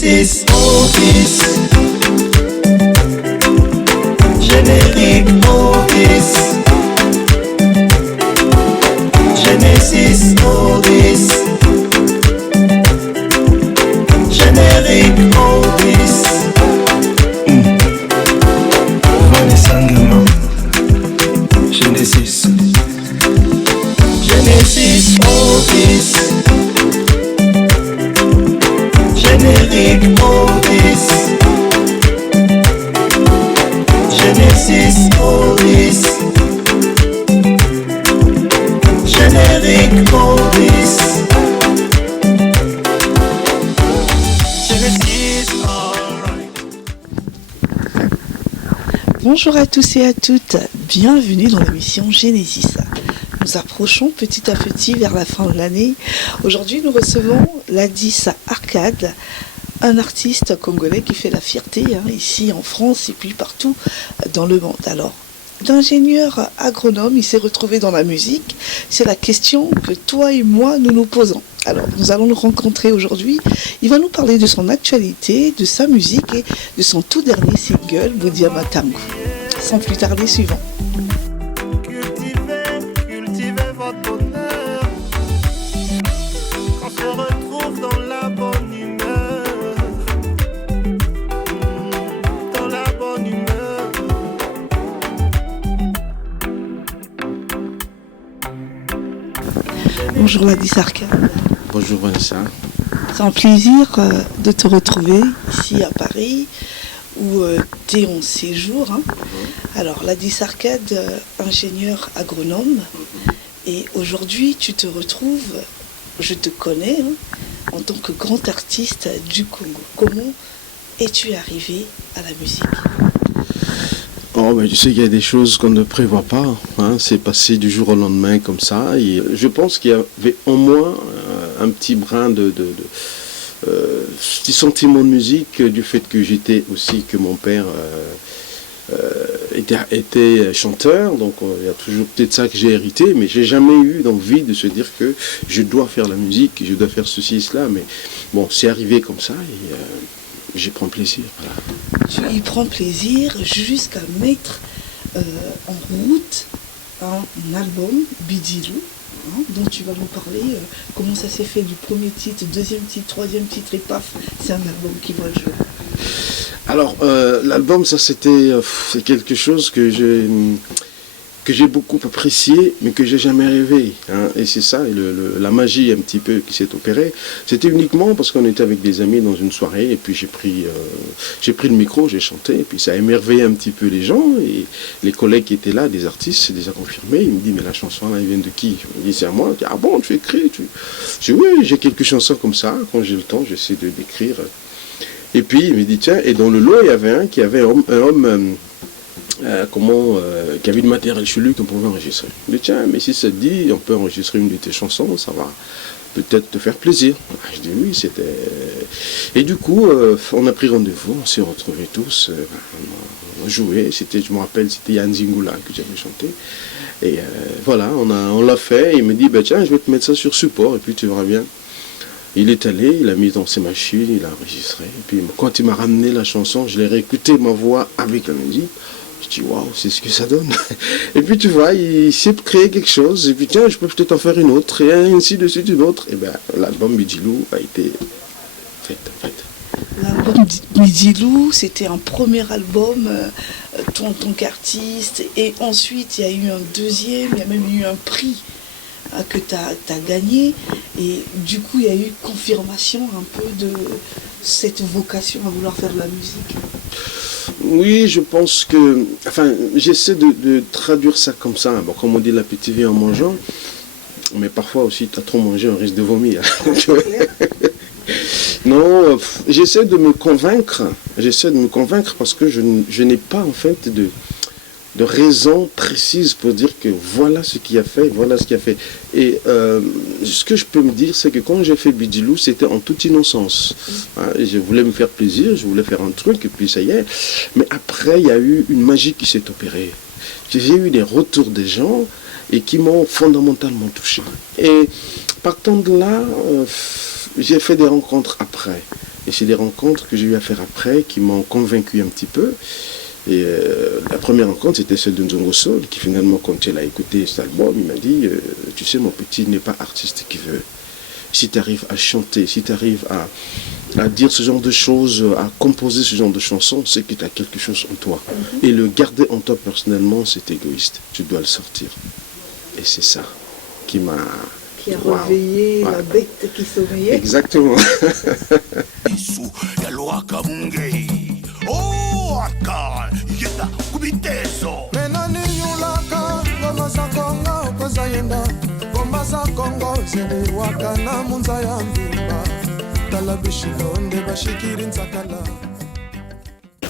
Genesis Otis, générique Otis, Genesis Otis, générique Otis. Vanessa Ngama, Genesis, Genesis Otis, générique Otis, Genesis Otis, générique Otis, Genesis, alright. Bonjour à tous et à toutes, bienvenue dans l'émission Genesis. Nous approchons petit à petit vers la fin de l'année. Aujourd'hui, nous recevons Ladis Arcade, un artiste congolais qui fait la fierté ici en France et puis partout dans le monde. Alors, d'ingénieur agronome, il s'est retrouvé dans la musique. C'est la question que toi et moi nous nous posons. Alors, nous allons nous rencontrer aujourd'hui. Il va nous parler de son actualité, de sa musique et de son tout dernier single, Boudia Matangu. Sans plus tarder, suivant. Cultivez votre bonheur. On se retrouve dans la bonne humeur. Dans la bonne humeur. Bonjour Ladis Arcade. Bonjour Vanessa. C'est un plaisir de te retrouver ici à Paris où tu es en séjour. Alors, Ladis Arcade, ingénieur agronome. Et aujourd'hui, tu te retrouves, je te connais, en tant que grand artiste du Congo. Comment es-tu arrivé à la musique ? Oh, ben, tu sais qu'il y a des choses qu'on ne prévoit pas. C'est passé du jour au lendemain comme ça. Et je pense qu'il y avait au moins un petit brin petit sentiment de musique du fait que j'étais aussi, que mon père était chanteur. Donc il y a toujours peut-être ça que j'ai hérité, mais j'ai jamais eu d'envie de se dire que je dois faire la musique, je dois faire ceci et cela. Mais bon, c'est arrivé comme ça et j'y prends plaisir. Voilà. Tu y prends plaisir jusqu'à mettre en route un album, Bidilou, dont tu vas nous parler. Comment ça s'est fait du premier titre, deuxième titre, troisième titre et paf, c'est un album qui va jouer. Alors, l'album, ça c'était c'est quelque chose que j'ai beaucoup apprécié, mais que j'ai jamais rêvé. Et c'est ça, la magie un petit peu qui s'est opérée. C'était uniquement parce qu'on était avec des amis dans une soirée, et puis j'ai pris le micro, j'ai chanté, et puis ça a émerveillé un petit peu les gens, et les collègues qui étaient là, des artistes, c'est déjà confirmé. Ils me disent, mais la chanson là, elle vient de qui? Je me dis, c'est à moi. Je dis, ah bon, tu écris? Je dis, oui, j'ai quelques chansons comme ça, quand j'ai le temps, j'essaie de d'écrire. Et puis il me dit, tiens, et dans le lot, il y avait un qui avait un homme qui avait du matériel chelou qu'on pouvait enregistrer. Je dis, tiens, mais si ça te dit, on peut enregistrer une de tes chansons, ça va peut-être te faire plaisir. Je dis oui, c'était... Et du coup, on a pris rendez-vous, on s'est retrouvés tous, on a joué, je me rappelle, c'était Yann Zingula que j'avais chanté. Et voilà, on l'a fait, et il me dit, bah, tiens, je vais te mettre ça sur support, et puis tu verras bien. Il est allé, il a mis dans ses machines, il a enregistré. Et puis quand il m'a ramené la chanson, je l'ai réécouté ma voix avec la musique. Je dis waouh, c'est ce que ça donne. Et puis tu vois, il s'est créé quelque chose. Et puis tiens, je peux peut-être en faire une autre. Et ainsi de suite une autre. Et bien l'album Bidilou a été fait en fait. L'album Bidilou, c'était un premier album, toi en tant qu'artiste. Et ensuite, il y a eu un deuxième, il y a même eu un prix que tu as gagné, et du coup il y a eu confirmation un peu de cette vocation à vouloir faire de la musique. Oui, je pense que, enfin, j'essaie de traduire ça comme ça, bon, comme on dit l'appétit vient en mangeant, mais parfois aussi tu as trop mangé, on risque de vomir. Non, j'essaie de me convaincre parce que je n'ai pas en fait de raison précise pour dire que voilà ce qu'il a fait, voilà ce qu'il a fait. Et ce que je peux me dire, c'est que quand j'ai fait Bidilou, c'était en toute innocence. Je voulais me faire plaisir, je voulais faire un truc, et puis ça y est. Mais après, il y a eu une magie qui s'est opérée. J'ai eu des retours des gens et qui m'ont fondamentalement touché. Et partant de là, j'ai fait des rencontres après. Et c'est des rencontres que j'ai eu à faire après qui m'ont convaincu un petit peu. Et la première rencontre, c'était celle de Nzongo Soul, qui finalement, quand elle a écouté cet album, il m'a dit tu sais, mon petit n'est pas artiste qui veut. Si tu arrives à chanter, si tu arrives à dire ce genre de choses, à composer ce genre de chansons, c'est que tu as quelque chose en toi. Et le garder en toi personnellement, c'est égoïste. Tu dois le sortir. Et c'est ça qui m'a... Qui a réveillé la bête qui sommeillait. Exactement.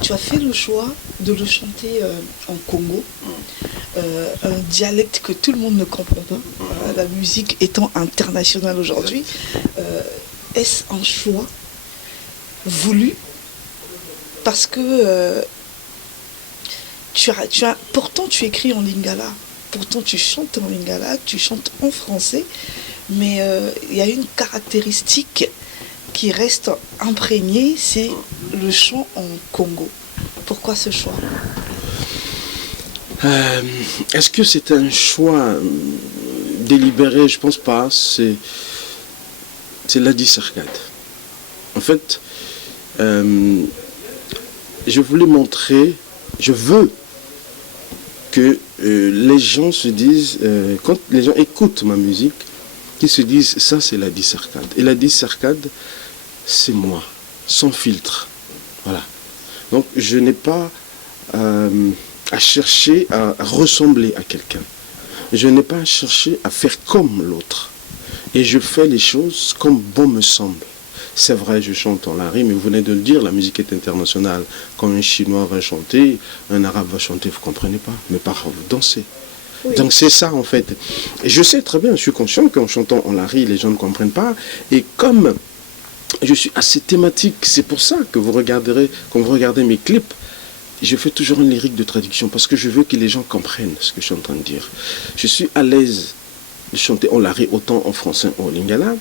Tu as fait le choix de le chanter en Congo, un dialecte que tout le monde ne comprend pas, la musique étant internationale aujourd'hui. Est-ce un choix voulu? Parce que pourtant tu écris en lingala, pourtant tu chantes en lingala, tu chantes en français, mais il y a une caractéristique qui reste imprégnée, c'est le chant en Congo. Pourquoi ce choix? Est-ce que c'est un choix délibéré? Je pense pas. C'est Ladi Sarkad. En fait, je veux que les gens se disent, quand les gens écoutent ma musique, qu'ils se disent, ça c'est Ladi Sarkad. Et Ladi Sarkad, c'est moi, sans filtre. Voilà. Donc je n'ai pas à chercher à ressembler à quelqu'un. Je n'ai pas à chercher à faire comme l'autre. Et je fais les choses comme bon me semble. C'est vrai, je chante en lari, mais vous venez de le dire, la musique est internationale. Quand un Chinois va chanter, un Arabe va chanter, vous ne comprenez pas. Mais par contre, vous dansez. Oui. Donc c'est ça en fait. Et je sais très bien, je suis conscient qu'en chantant en lari, les gens ne comprennent pas. Et comme je suis assez thématique, c'est pour ça que vous regarderez, quand vous regardez mes clips, je fais toujours une lyrique de traduction parce que je veux que les gens comprennent ce que je suis en train de dire. Je suis à l'aise de chanter en lari autant en français ou en lingala.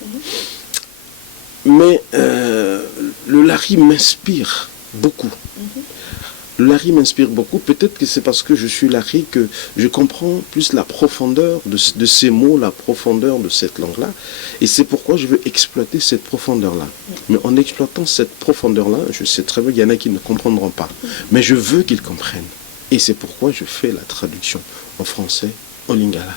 Mais le lari m'inspire beaucoup. Le lari m'inspire beaucoup. Peut-être que c'est parce que je suis lari que je comprends plus la profondeur de ces mots, la profondeur de cette langue-là. Et c'est pourquoi je veux exploiter cette profondeur-là. Mais en exploitant cette profondeur-là, je sais très bien qu'il y en a qui ne comprendront pas. Mais je veux qu'ils comprennent. Et c'est pourquoi je fais la traduction en français, en lingala.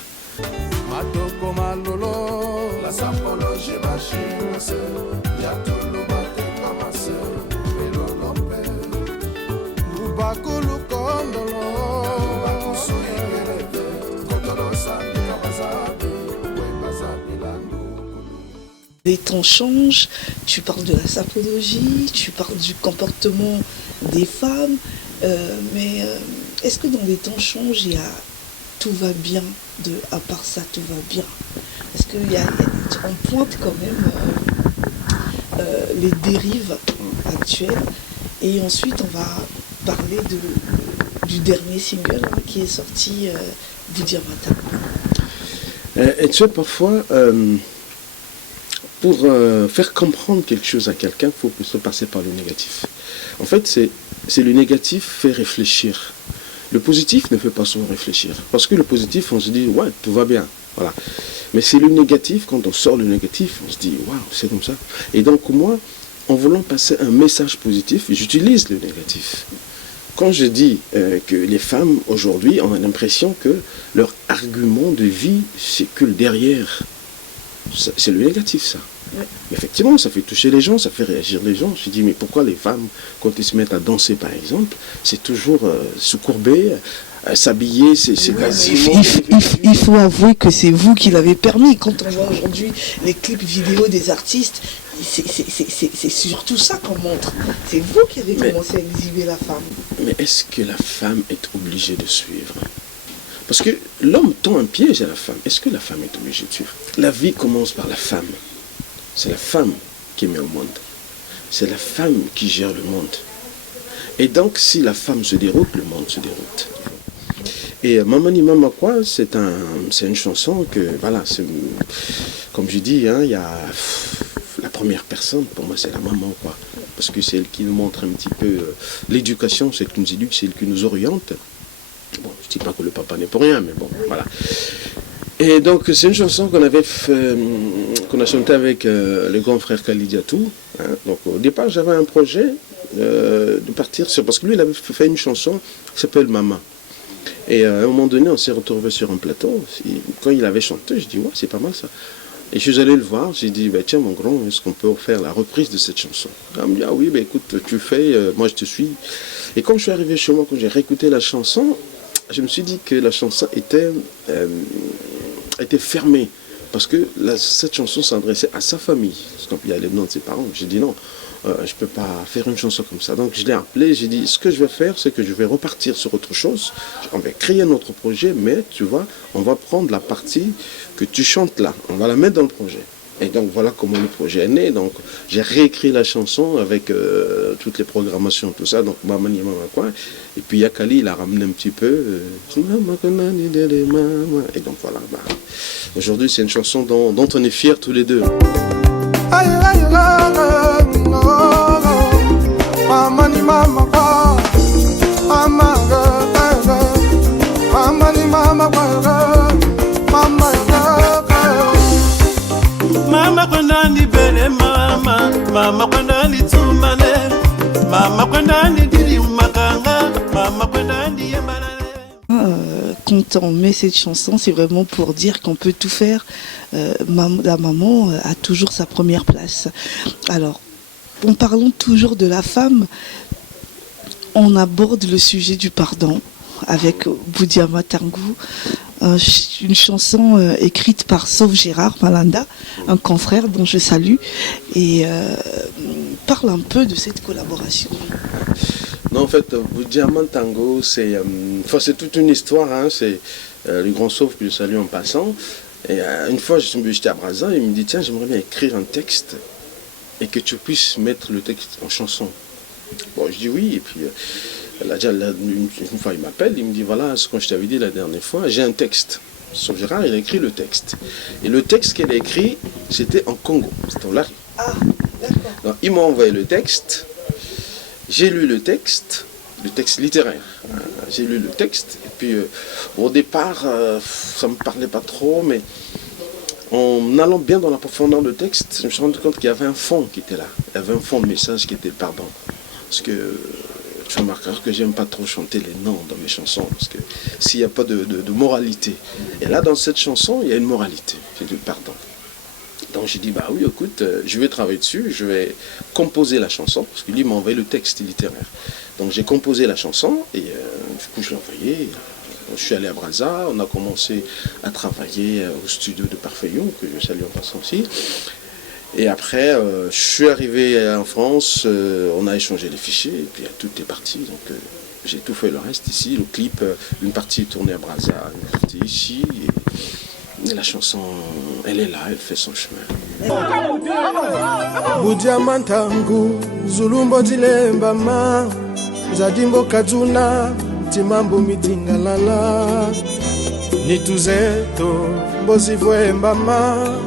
Les temps changent, tu parles de la sapologie, tu parles du comportement des femmes, mais est-ce que dans les temps changent, il y a tout va bien, à part ça, tout va bien? Parce qu'on pointe quand même les dérives actuelles, et ensuite on va parler du dernier single qui est sorti, Budiamata. Et tu sais, parfois, pour faire comprendre quelque chose à quelqu'un, il faut plutôt passer par le négatif. En fait, c'est le négatif fait réfléchir. Le positif ne fait pas souvent réfléchir. Parce que le positif, on se dit, ouais, tout va bien. Voilà. Mais c'est le négatif, quand on sort le négatif, on se dit, waouh, c'est comme ça. Et donc, moi, en voulant passer un message positif, j'utilise le négatif. Quand je dis que les femmes, aujourd'hui, ont l'impression que leur argument de vie circule derrière, c'est le négatif, ça. Ouais. Effectivement, ça fait toucher les gens, ça fait réagir les gens. Je dis, mais pourquoi les femmes, quand ils se mettent à danser, par exemple, c'est toujours se courber, s'habiller, c'est quasiment... Il faut avouer que c'est vous qui l'avez permis. Quand on voit aujourd'hui les clips vidéo des artistes, c'est surtout ça qu'on montre. C'est vous qui avez commencé à exhiber la femme. Mais est-ce que la femme est obligée de suivre? Parce que l'homme tend un piège à la femme. Est-ce que la femme est obligée de suivre? La vie commence par la femme. C'est la femme qui met au monde. C'est la femme qui gère le monde. Et donc, si la femme se déroute, le monde se déroute. Et Mamani Mama quoi, c'est une chanson que, voilà, comme je dis, hein, il y a la première personne, pour moi, c'est la maman, quoi. parce que c'est elle qui nous montre un petit peu l'éducation, c'est elle qui nous éduque, c'est elle qui nous oriente. Bon, je ne dis pas que le papa n'est pour rien, mais bon, voilà. Et donc, c'est une chanson qu'on a chantée avec le grand frère Kalidiatou. Hein. Donc, au départ, j'avais un projet de partir sur... Parce que lui, il avait fait une chanson qui s'appelle Maman. Et à un moment donné, on s'est retrouvé sur un plateau. Et quand il avait chanté, je dis, ouais, c'est pas mal ça. Et je suis allé le voir, j'ai dit, bah, tiens mon grand, est-ce qu'on peut faire la reprise de cette chanson? Il me dit, ah oui, bah, écoute, tu fais, moi je te suis. Et quand je suis arrivé chez moi, quand j'ai réécouté la chanson, je me suis dit que la chanson était fermée. Parce que cette chanson s'adressait à sa famille. Parce qu'il y a les noms de ses parents. J'ai dit non, je ne peux pas faire une chanson comme ça. Donc je l'ai appelé, j'ai dit, ce que je vais faire, c'est que je vais repartir sur autre chose. On va créer un autre projet, mais tu vois, on va prendre la partie que tu chantes là. On va la mettre dans le projet. Et donc voilà comment le projet est né. Donc j'ai réécrit la chanson avec toutes les programmations, tout ça. Donc Mamani Mama quoi. Et puis Yakali, il a ramené un petit peu. Et donc voilà. Aujourd'hui c'est une chanson dont on est fiers tous les deux. Mamani Mama quoi. Mamani Mama quoi. Mama kwendani bele mama, mama kwendani tumane, mama kwendani diri makanga, mama kwendani yemalale. Quand on met cette chanson, c'est vraiment pour dire qu'on peut tout faire. La maman a toujours sa première place. Alors, en parlant toujours de la femme, on aborde le sujet du pardon avec Boudiama Tangou. Une chanson écrite par Sauf Gérard Malanda, un confrère dont je salue, et parle un peu de cette collaboration. Non, en fait, Boudiama Tango, c'est toute une histoire, hein, c'est le grand Sauf que je salue en passant. Et une fois, j'étais à Brazza, il me dit, tiens, j'aimerais bien écrire un texte et que tu puisses mettre le texte en chanson. Bon, je dis oui, et puis... une fois il m'appelle, il me dit voilà ce que je t'avais dit la dernière fois, j'ai un texte. Sauf Gérard, il a écrit le texte. Et le texte qu'elle a écrit, c'était en Congo, c'était en Lari. Ah, d'accord. Il m'a envoyé le texte, j'ai lu le texte littéraire. J'ai lu le texte, et puis au départ, ça ne me parlait pas trop, mais en allant bien dans la profondeur du texte, je me suis rendu compte qu'il y avait un fond qui était là. Il y avait un fond de message qui était le pardon. Parce que tu remarqueras que j'aime pas trop chanter les noms dans mes chansons, parce que s'il n'y a pas de moralité. Et là, dans cette chanson, il y a une moralité, c'est du pardon. Donc j'ai dit, bah oui, écoute, je vais travailler dessus, je vais composer la chanson, parce que lui m'a envoyé le texte littéraire. Donc j'ai composé la chanson, et du coup je l'ai envoyé. Je suis allé à Brazza, on a commencé à travailler au studio de Parfeillon, que je salue en passant aussi. Et après, je suis arrivé en France, on a échangé les fichiers, et puis tout est parti. Donc j'ai tout fait le reste ici. Le clip, une partie est tournée à Brazza, une partie ici. Et la chanson, elle est là, elle fait son chemin. Boudiama Tangu, Zulumbo Dilembama, Zadimbo Kazuna, Timambo Mitingalala, Nituzeto, Bozivwe Mbama.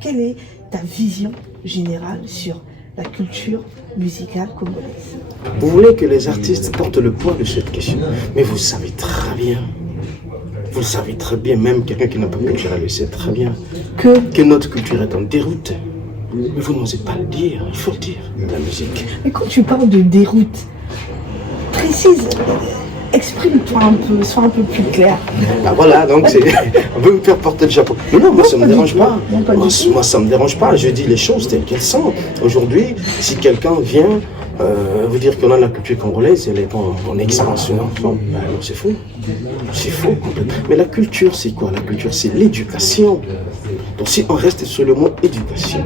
Quelle est ta vision générale sur la culture musicale congolaise? Vous voulez que les artistes portent le poids de cette question, mais vous savez très bien, même quelqu'un qui n'a pas de culture le sait très bien, que notre culture est en déroute. Mais vous n'osez pas le dire, il faut le dire, la musique. Mais quand tu parles de déroute, précise. Exprime-toi un peu, sois un peu plus clair. Ah voilà, donc on veut me faire porter le chapeau. Mais non, moi ça ne me dérange pas. Moi ça ne me dérange pas, je dis les choses telles qu'elles sont. Aujourd'hui, si quelqu'un vient vous dire qu'on a la culture congolaise, elle est en expansion, non, c'est faux. C'est faux complètement. Mais la culture c'est quoi? La culture c'est l'éducation. Donc si on reste sur le mot éducation,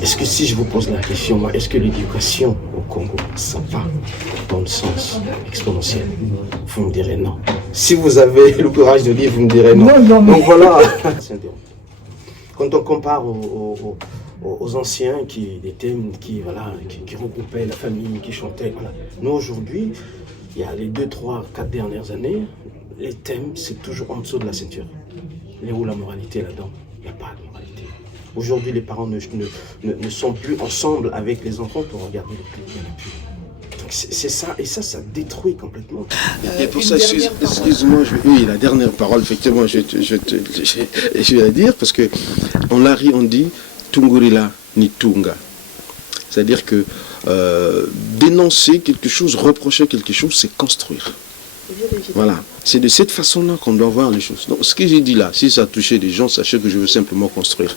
est-ce que si je vous pose la question, est-ce que l'éducation au Congo, ça va dans le sens exponentiel? Vous me direz non. Si vous avez le courage de dire, vous me direz non. Donc voilà. Quand on compare aux anciens des thèmes qui regroupaient la famille, qui chantaient, voilà. Nous aujourd'hui, il y a les 2, 3, 4 dernières années, les thèmes c'est toujours en dessous de la ceinture. Elle est où la moralité là-dedans? Il n'y a pas de moralité. Aujourd'hui, les parents ne sont plus ensemble avec les enfants pour regarder le clip. Il n'y en a plus. Donc c'est ça, et ça détruit complètement. Et pour ça, excuse-moi, oui, la dernière parole, effectivement, je vais la dire, parce que on dit Tungurila ni Tunga. C'est-à-dire que dénoncer quelque chose, reprocher quelque chose, c'est construire. Voilà, c'est de cette façon-là qu'on doit voir les choses. Donc ce que j'ai dit là, si ça a touché des gens, sachez que je veux simplement construire.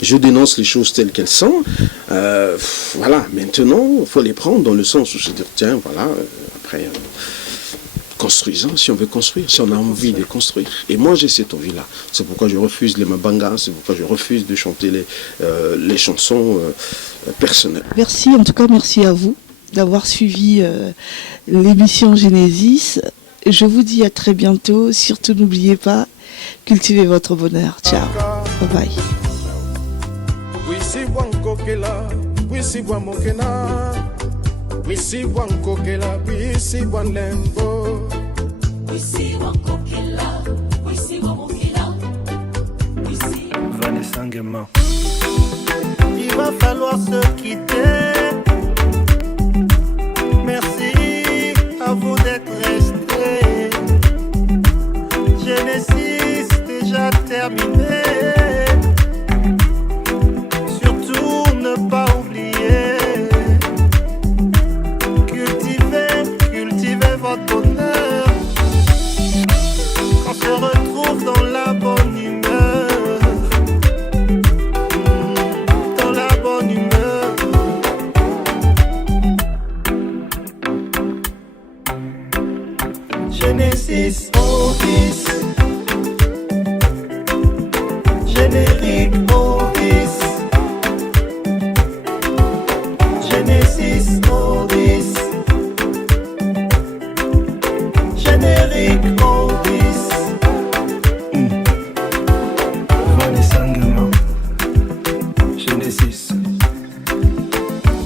Je dénonce les choses telles qu'elles sont. Voilà, maintenant, il faut les prendre dans le sens où se dire, tiens, voilà, après, construisons si on veut construire, si on a envie de construire. Et moi, j'ai cette envie-là. C'est pourquoi je refuse les mabangas, c'est pourquoi je refuse de chanter les chansons personnelles. Merci, en tout cas, merci à vous d'avoir suivi l'émission Genesis. Je vous dis à très bientôt. Surtout, n'oubliez pas, cultivez votre bonheur. Ciao. Bye bye. Vanessa Nguema. Il va falloir se quitter. Merci à vous d'être restés. Genesis déjà terminé. Surtout ne pas oublier. Cultivez votre bonheur. On se retrouve dans la bonne humeur. Dans la bonne humeur. Genesis Otis. Générique Otis. Genesis Otis. Générique Otis. Vanessa Nguema. Genesis.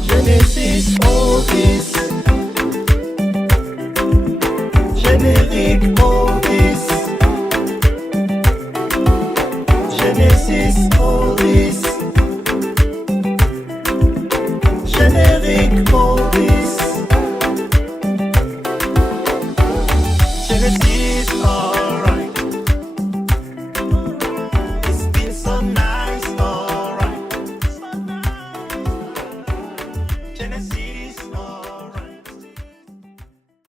Genesis Otis. Générique Otis. Genesis Otis. Générique Otis. Genesis Otis.